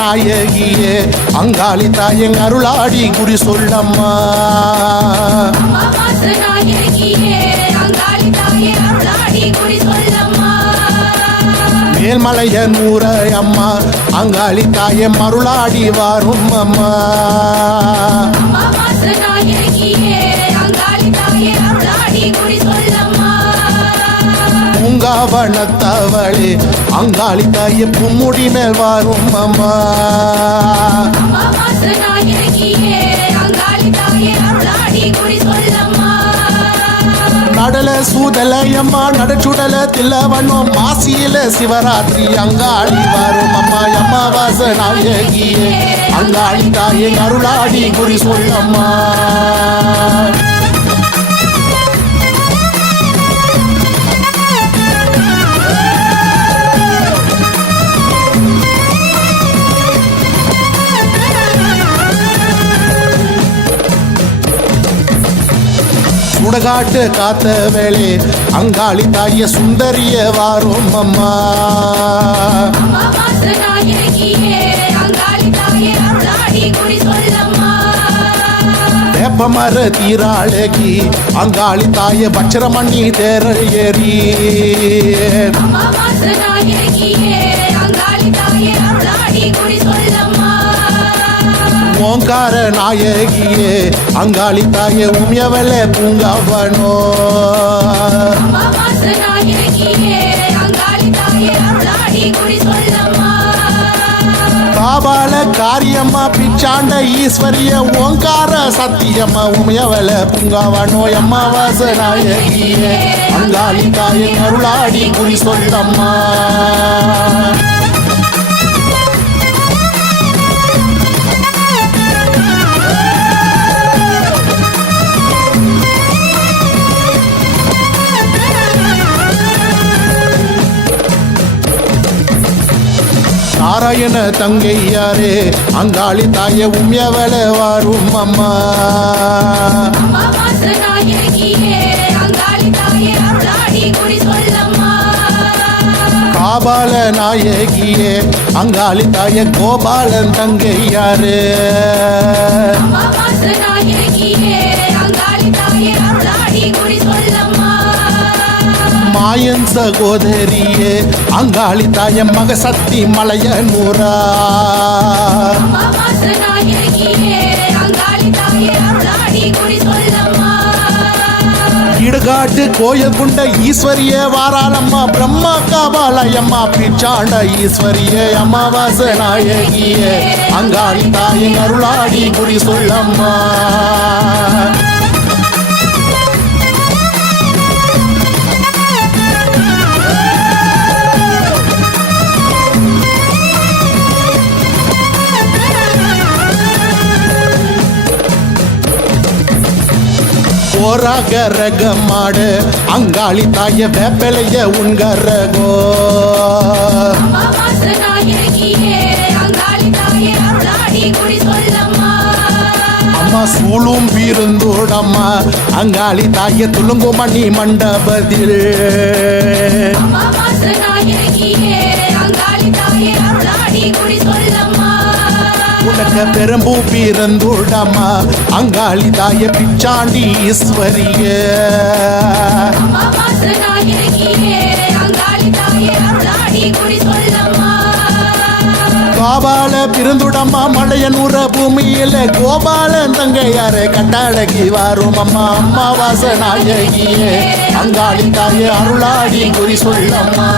நாயகியே அங்காளி தாயங் அருளாடி குறி சொல்லம்மா. மேல்மலைய நூற அம்மா அங்காளி தாயம் அருளாடி வாரும் அம்மா. பூங்காவனத்தவளே அங்காளி தாய பூமுடி மேல் வாரும் அம்மா. நடல சூதலையம்மா நடச்சுடல தில்லவனும் மாசியில சிவராத்திரி அங்காளி வரும் அம்மா. அம்மாவாச நாயகியே அங்காளி தாயை அருளாடி குறி சொல்லம்மா. சுடகாட்டு காத்த வேளே அங்காளி தாய சுந்தரிய வாரும் அம்மா. வேப்பமர தீராளகி அங்காளி தாய பச்சரமண்ணி தேர ஏறி ஓங்கார நாயகியே அங்காளி தாய உமியவல பூங்காவனோ. காபால காரியம்மா பிச்சாண்ட ஈஸ்வரிய ஓங்கார சத்தியம்மா உமியவல பூங்காவனோ. அம்மாவாச நாயகியே அங்காளி தாய அருளாடி குறி சொல்லம்மா. நாராயண தங்கையாரே அங்காளி தாய உமியவல வாரும் அம்மா. காபால நாயகியே அங்காளி தாய கோபாலன் தங்கையாரே. மாயன் சகோதரியே அங்காளி தாய மக சக்தி மலைய நூறா. இடுகாட்டு கோயில் குண்ட ஈஸ்வரியே வாராளம்மா. பிரம்மா காபாலயம்மா பிச்சாண்ட ஈஸ்வரியே அம்மாவாச நாயகியே அங்காளி தாயின் அருளாடி குறி சொல்லம்மா. ஓராக மாடு அங்காளி தாய வேப்பலைய உண்கரகோ. அம்மா சூளும் வீருந்தோடம்மா அங்காளி தாய துளுங்கு மணி மண்டபத்தில். உனக்க பெரும்பூ பீரந்தோடம்மா அங்காளி தாய பிச்சாண்டி ஈஸ்வரிய. காபால பிறந்துடம்மா மலையனூர பூமியில கோபாலன் தங்கையாரே கட்டாடகி வாரும் அம்மா. அம்மாவாச நாயகியே அங்காளி தாய அருளாடி குறி சொல்லம்மா.